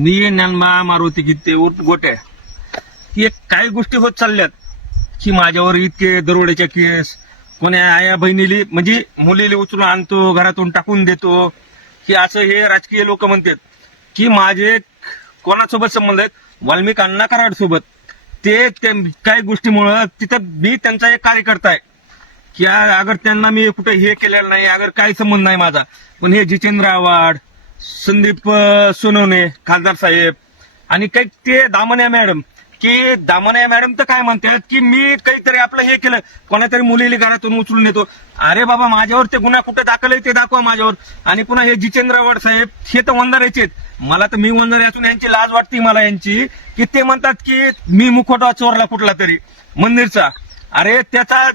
मी ज्ञानबा मारुती गीते गोट्या. की एक काही गोष्टी होत चालल्यात की माझ्यावर इतके दरोड्याच्या केस कोण्या आया बहिणीली म्हणजे मुलीला उचलून आणतो घरातून टाकून देतो. की असं हे राजकीय लोक म्हणतात की माझे कोणासोबत संबंध आहेत? वाल्मिक अण्णा कराड सोबत. ते काही गोष्टीमुळं तिथं मी त्यांचा एक कार्यकर्ता आहे. की अगर त्यांना मी कुठे हे केलेलं नाही अगर काही संबंध नाही माझा. पण हे जितेंद्र आव्हाड संदीप सोनवणे खासदार साहेब. आणि काही ते दामण्या मॅडम. की दामण्या मॅडम तर काय म्हणतात की मी काहीतरी आपलं हे केलं कोणातरी मुलीली घरातून उचलून येतो अरे बाबा माझ्यावर ते गुन्हा कुठे दाखल आहे ते दाखवा माझ्यावर. आणि पुन्हा हे जितेंद्र वड साहेब हे तर वंदाराचे आहेत मला तर मी वंदारे असून यांची लाज वाटते मला यांची की ते म्हणतात की मी मुखोटा चोरला कुठला तरी मंदिरचा. अरे त्याचा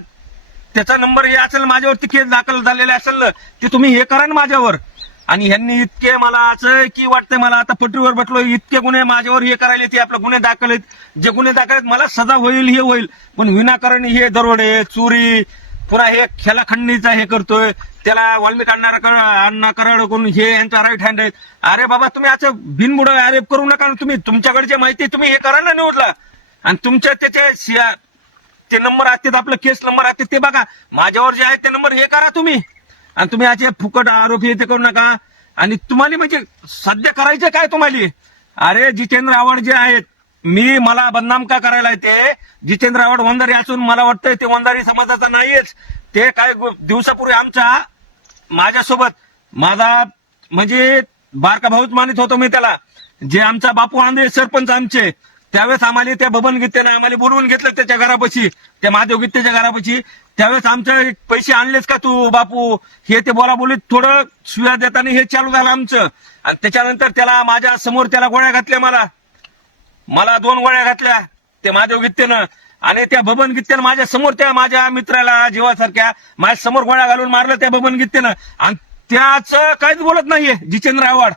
त्याचा नंबर हे असेल माझ्यावरती केस दाखल झालेले असेल ते तुम्ही हे करा ना माझ्यावर. आणि ह्यांनी इतके मला असं की वाटतंय मला आता पटरीवर बसलो इतके गुन्हे माझ्यावर हे करायले ते आपले गुन्हे दाखल आहेत जे गुन्हे दाखल आहेत मला सजा होईल हे होईल. पण विनाकारण हे दरोडे चोरी पुन्हा हे खेलाखंडीचा हे करतोय. त्याला वाल्मिक आणणारा अण्णा कराड करून हे यांचा राईट हँड आहेत. अरे बाबा तुम्ही असं बिनबुड आरेप करू नका तुम्ही. तुमच्याकडे जे माहिती आहे तुम्ही हे करा ना निवडला. आणि तुमच्या त्याच्या ते नंबर असतात आपलं केस नंबर असते ते बघा. माझ्यावर जे आहे ते नंबर हे करा तुम्ही. आणि तुम्ही असे फुकट आरोपी इथे करू नका. आणि तुम्हाला म्हणजे सध्या करायचं काय तुम्हाला? अरे जितेंद्र आव्हाड जे आहेत मी मला बदनाम का करायला येते जितेंद्र आव्हाड वंदारी असून मला वाटतंय ते वंदारी समाजाचा नाहीयेच. ते काय दिवसापूर्वी आमच्या माझ्यासोबत माझा म्हणजे बारका भाऊच मानित होतो मी त्याला. जे आमचा बापू आंधळे सरपंच आमचे त्यावेळेस आम्हाला त्या बबन गीतेनं आम्हाला बोलवून घेतलं त्याच्या घरापाशी त्या महादेव गीतेच्या घरापाशी. त्यावेळेस आमचं पैसे आणलेस का तू बापू? हे ते बोला बोलीत थोडं सुया देताना हे चालू झालं आमचं. आणि त्याच्यानंतर त्याला माझ्यासमोर त्याला गोळ्या घातल्या मला. मला दोन गोळ्या घातल्या ते महादेव गीतेनं. आणि त्या बबन गीतेनं माझ्यासमोर त्या माझ्या मित्राला जीवासारख्या माझ्यासमोर गोळ्या घालून मारलं त्या बबन गीतेनं. आणि त्याच काहीच बोलत नाहीये जितेंद्र आव्हाड.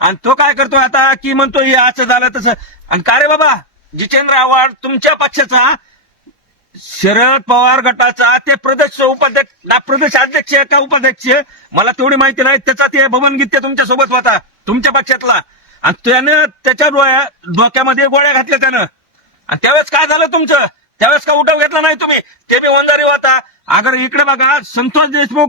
आणि तो काय करतोय आता? की म्हणतो हे असं झालं तसं. आणि का रे बाबा? जितेंद्र आव्हाड तुमच्या पक्षाचा शरद पवार गटाचा ते प्रदेश उपाध्यक्ष ना प्रदेश अध्यक्ष आहे का उपाध्यक्ष आहे? मला तेवढी माहिती नाही. त्याचा ते भवन गीते तुमच्यासोबत होता तुमच्या पक्षातला. आणि त्यानं त्याच्या डोळ्या डोक्यामध्ये गोळ्या घातल्या त्यानं. आणि त्यावेळेस काय झालं तुमचं? त्यावेळेस का उठाव घेतला नाही तुम्ही? ते बी वंजारी होता. अगर इकडे बघा संतोष देशमुख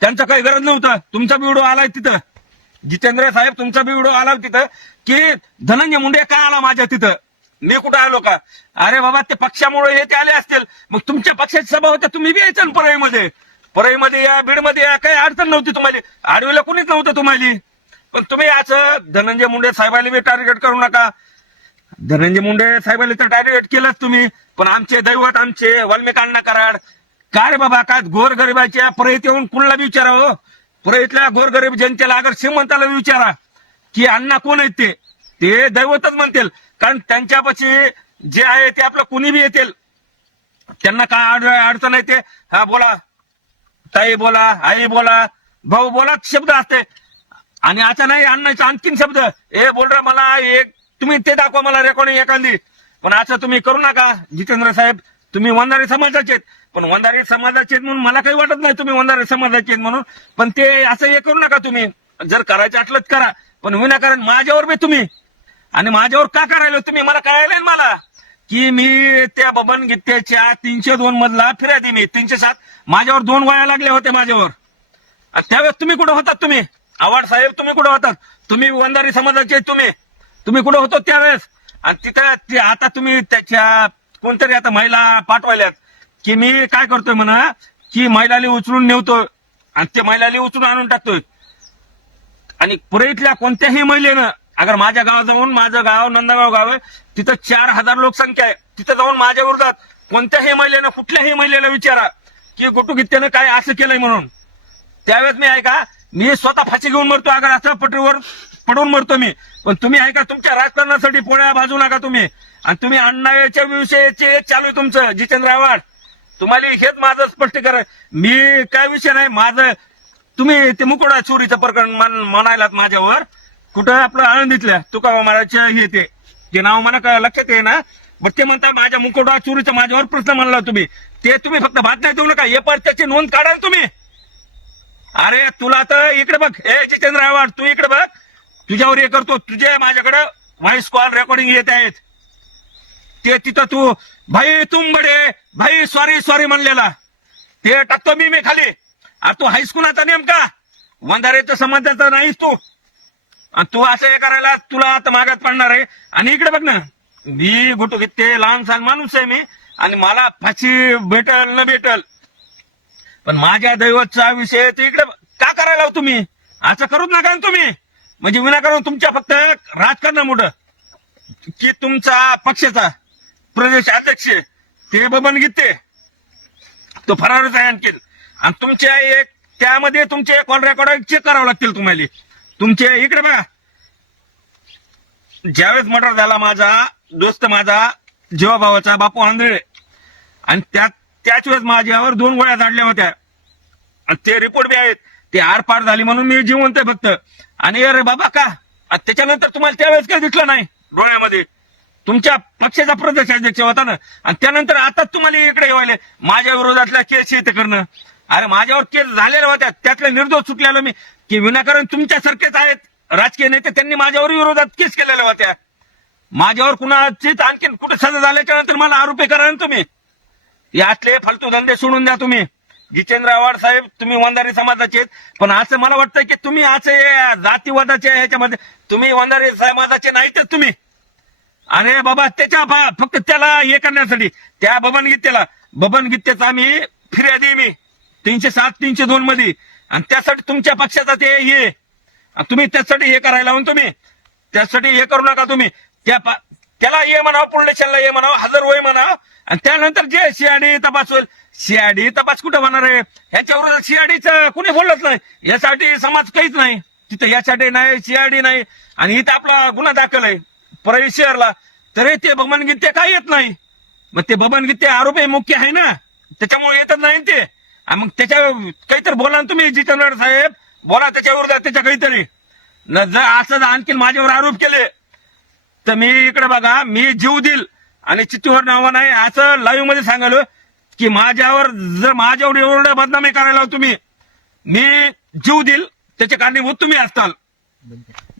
त्यांचा काही गरज नव्हतं. तुमचा बी व्हिडिओ आलाय तिथं. जितेंद्र साहेब तुमचा बी व्हिडिओ आला तिथं. की धनंजय मुंडे का आला माझ्या तिथं? मी कुठं आलो का? अरे बाबा ते पक्षामुळे हे ते आले असतील. मग तुमच्या पक्षाची सभा होत्या तुम्ही बी यायचं परळीमध्ये. परळीमध्ये या बीडमध्ये या काही अडचण नव्हती तुम्हाला. आडवीला कुणीच नव्हतं तुम्हाला. पण तुम्ही असं धनंजय मुंडे साहेबाला बी टार्गेट करू नका. धनंजय मुंडे साहेबाला तर टार्गेट केलंच तुम्ही. पण आमचे दैवत आमचे वाल्मिकांना कराड काय रे बाबा काय गोरगरिबाच्या प्रयत येऊन कुणाला विचारावं? हो प्रयतल्या गोरगरीब जनतेला अगर श्रीमंताला विचारा की अण्णा कोण आहेत ते? ते दैवतच म्हणतील. कारण त्यांच्यापाशी जे आहे ते आपलं कुणी बी येतील. त्यांना काय अड- अडचण येते हा बोला. ताई बोला आई बोला. भाऊ बोला शब्द असते. आणि आता नाही अण्णाचा आणखीन शब्द. ए बोल रे मला एक तुम्ही ते दाखवा मला रेकॉर्डिंग एखादी. पण असं तुम्ही करू नका जितेंद्र साहेब. तुम्ही वंधारे समाजाचे आहेत. पण वंधारे समाजाचे आहेत म्हणून मला काही वाटत नाही तुम्ही वंधारे समाजाचे आहेत म्हणून. पण ते असं हे करू नका तुम्ही. जर करायचं आटलं करा. पण विनाकारण माझ्यावर बी तुम्ही. आणि माझ्यावर का करायला तुम्ही? मला कळायला मला. की मी त्या बबन गीतेच्या तीनशे दोन मधला फिर्यादी मी. तीनशे सात. माझ्यावर दोन वया लागल्या होत्या माझ्यावर. आणि त्यावेळेस तुम्ही कुठे होतात तुम्ही? आव्हाड साहेब तुम्ही कुठे होतात? तुम्ही वंदारी समाजाचे तुम्ही. तुम्ही कुठे होतो त्यावेळेस? आणि तिथं ते आता तुम्ही त्याच्या कोणतरी आता महिला पाठवायल्यात की मी काय करतोय म्हणा की महिलाली उचलून नेवतोय आणि ते महिलाली उचलून आणून टाकतोय. आणि पुरेतल्या कोणत्याही महिलेनं अगर माझ्या गावात जाऊन माझं गाव नंदगाव गाव आहे तिथं चार हजार लोकसंख्या आहे. तिथं जाऊन माझ्या विरोधात कोणत्याही महिलेनं कुठल्याही महिलेला विचारा की गोटू काय असं केलंय म्हणून. त्यावेळेस मी ऐका मी स्वतः फाशी घेऊन मरतो अगर असं पटरीवर पडून मरतो मी. पण तुम्ही ऐका तुमच्या राजकारणासाठी पोळ्या भाजू नका तुम्ही. आणि तुम्ही अण्णाच्या विषयाचे चालू आहे तुमचं जितेंद्र आव्हाड. तुम्हाला हेच माझं कर. मी काय विषय नाही माझं तुम्ही ते मुकुडा चोरीचं प्रकरण मान- म्हणायलात माझ्यावर. कुठं आपलं आळंदीतल्या तुका महाराजच्या हे ते जे नाव मला काय लक्षात ये ना बट ते म्हणता माझ्या मुकुडा चोरीचा माझ्यावर प्रश्न म्हणला तुम्ही. ते तुम्ही फक्त बातम्या देऊ नका. हे पर त्याची नोंद काढा तुम्ही. अरे तुला तर इकडे बघ. ए जितेंद्र आव्हाड तू इकडे बघ. तुझ्यावर हे करतो. तुझे माझ्याकडे व्हॉइस कॉल रेकॉर्डिंग येत आहेत. ते तिथं तू भाई तुम बडे भाई सॉरी सॉरी म्हणलेला. ते टाकतो मी मी खाली. अरे तू हायस्कूलाचा नेमका? वंधारेच्या संबंधाचा नाहीस तू. आणि तू असं हे करायला तुला आता मागात पडणार आहे. आणि इकडे बघ ना मी गुटू ते लहान सहान माणूस आहे मी. आणि मला फाशी भेटल न भेटल. पण माझ्या दैवतचा विषय ते इकडे का करायला तुम्ही असं करूच नका तुम्ही. म्हणजे विनाकारण तुमच्या फक्त राजकारण मोठं की तुमचा पक्षाचा. प्रदेश अध्यक्ष ते बबन गीते तो फरारच आहे आणखीन आणि तुमच्या एक त्यामध्ये तुमचे कॉल रेकॉर्ड चेक करावं लागतील तुम्हाला. तुमचे इकडे बघा. ज्यावेळेस मर्डर झाला माझा दोस्त माझा जीवाभावाचा बापू आंधळे. आणि त्या त्याच वेळेस माझ्यावर दोन गोळ्या झाडल्या होत्या. आणि ते रिपोर्ट बी आहेत. ते आरपार झाली म्हणून मी जिवंत आहे फक्त. आणि अरे बाबा का? त्याच्यानंतर तुम्हाला त्यावेळेस काही दिसलं नाही डोळ्यामध्ये. तुमच्या पक्षाचा प्रदेशाध्यक्ष होता ना. आणि त्यानंतर आता तुम्हाला इकडे येवायला. माझ्या विरोधातल्या केस येते करणं. अरे माझ्यावर केस झालेल्या होत्या. त्यातले निर्दोष सुटलेलो मी. की विनाकारण तुमच्यासारखेच आहेत राजकीय नेते त्यांनी माझ्यावर विरोधात केस केलेल्या होत्या. माझ्यावर कुणाचीच आणखीन कुठे सजा झाल्याच्यानंतर मला आरोपी करा ना तुम्ही. यातले फालतू धंदे सोडून द्या तुम्ही. जितेंद्र आव्हाड साहेब तुम्ही वंधारी समाजाचे आहेत. पण असं मला वाटतं की तुम्ही असे जातीवादाचे ह्याच्यामध्ये तुम्ही वंधारी समाजाचे नाहीतच तुम्ही. अरे बाबा त्याच्या फक्त त्याला हे करण्यासाठी. त्या बबन गीतेला. बबन गीतेचा मी फिर्यादी मी. तीनशे सात तीनशे दोन मध्ये. आणि त्यासाठी तुमच्या पक्षाचा ते हे. आणि तुम्ही त्यासाठी हे करायला म्हणून तुम्ही. त्यासाठी हे करू नका तुम्ही. त्या पा- त्याला ये म्हणावं पुढल्याला ये म्हणावं हजर होय म्हणावं. आणि त्यानंतर जे सीआयडी तपास होईल. सीआयडी तपास कुठं होणार आहे? ह्याच्यावर सीआयडीच कुणी बोलत नाही. यासाठी समाज काहीच नाही. तिथं यासाठी नाही सीआयडी नाही. आणि इथं आपला गुन्हा दाखल आहे. परळी शहरला तरी ते बबन गीते काय येत नाही? मग ते बबन आरोप आरोपी मुख्य आहे ना? त्याच्यामुळे येतच नाही ते. मग त्याच्या काहीतरी बोला ना तुम्ही जितेंद्र साहेब. बोला त्याच्या विरोधात त्याच्या काहीतरी. न जर असं जर आणखीन माझ्यावर आरोप केले. तर मी इकडे बघा मी जीव देईल. आणि चित्तूवर नाव नाही असं लाईव्हमध्ये सांगालो की माझ्यावर जर माझ्यावर एवढं बदनामी करायला तुम्ही मी जीव देईल. त्याचे कारणीभूत तुम्ही असताल.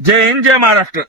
जय हिंद जय महाराष्ट्र.